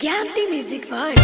Candy Music World.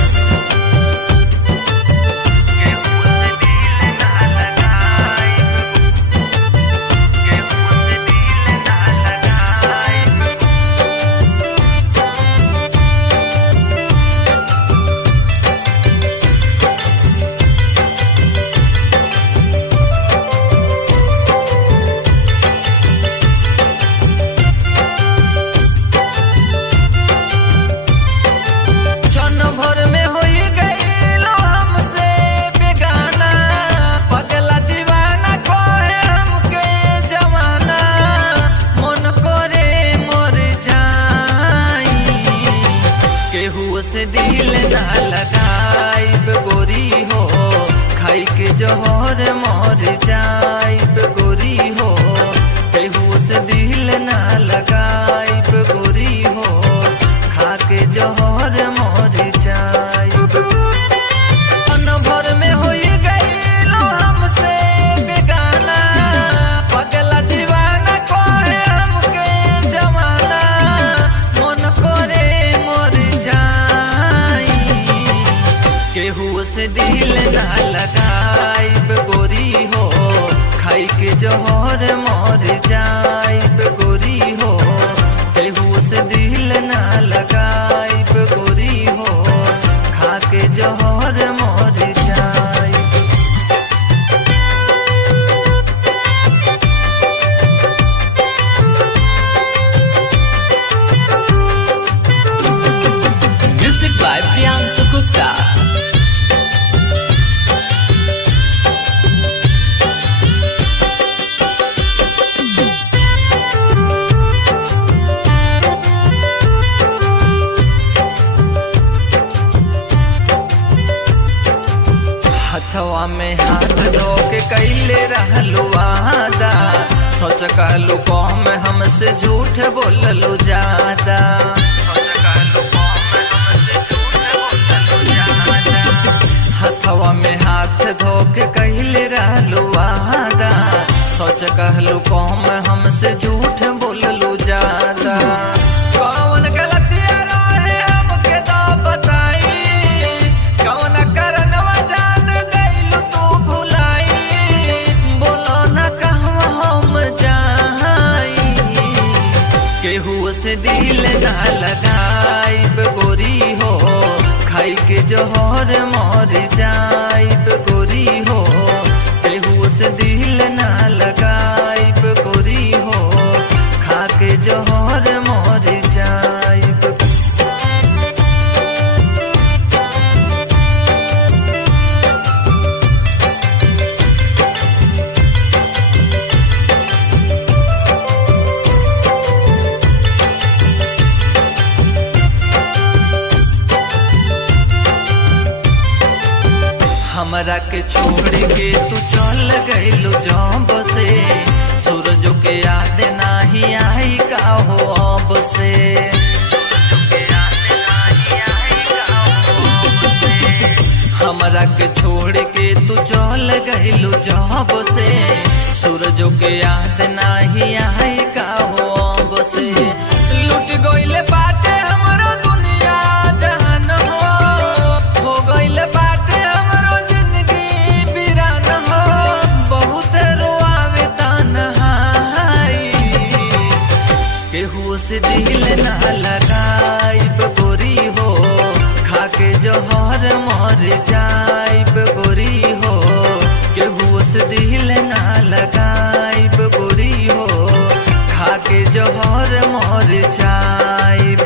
से दिल ना लगाइब गोरी हो, खाई के जहर मर जाइब गोरी हो। केहू से दिल ना लगाइब गोरी हो, खा के जहर मर जाइब। अनभर में होई गइलो हमसे बेगाना, पगला दीवाना कोहे हमके जमाना। मन करे मर केहू से दिल ना लगाइब गोरी हो, खाई के जहर मर जाइब गोरी हो। केहू से दिल ना लगाइब गोरी हो, खा के जहर मर जाइब। Music by Priyansu Gupta। हथवा में हाथ धो के कैले रहलू वादा, सोच कहलू कौम हमसे झूठ बोललू ज्यादा। हथवा में हाथ धो के कैले रहलू वादा, सोच कहलू कौम हमसे झूठ बोललू ज्यादा। कौन गलतियां रहे हमके तो बताई, कौन करनवा जान गइलू तू भुलाई। बोलो न कहवा हम जाई, केहू से दिल ना लगाइब गोरी हो, खाई के जहर मर जाइब गोरी हो। केहू से दिल ना लगाइब गोरी हो, खा के जहर मर जाइब। हमरा के छोड़ के तू चल गइलू जब से, सूरज के याद नाही आई का हो अब से। हमरा के छोड़ के तू चल गइलू जब से, सूरज के याद नाही आई का हो अब से। लुट गइले बाटे हमरो दुनिया जहान हो गइले बाटे हमरो जिंदगी वीरान हो। बहुत रोआवे तन्हाई, केहू से दिल ना लगाइब गोरी हो, खा के जहर मर जाइब गोरी हो। केहू से दिल ना लगाइब गोरी हो, खा के जहर मर जाइब।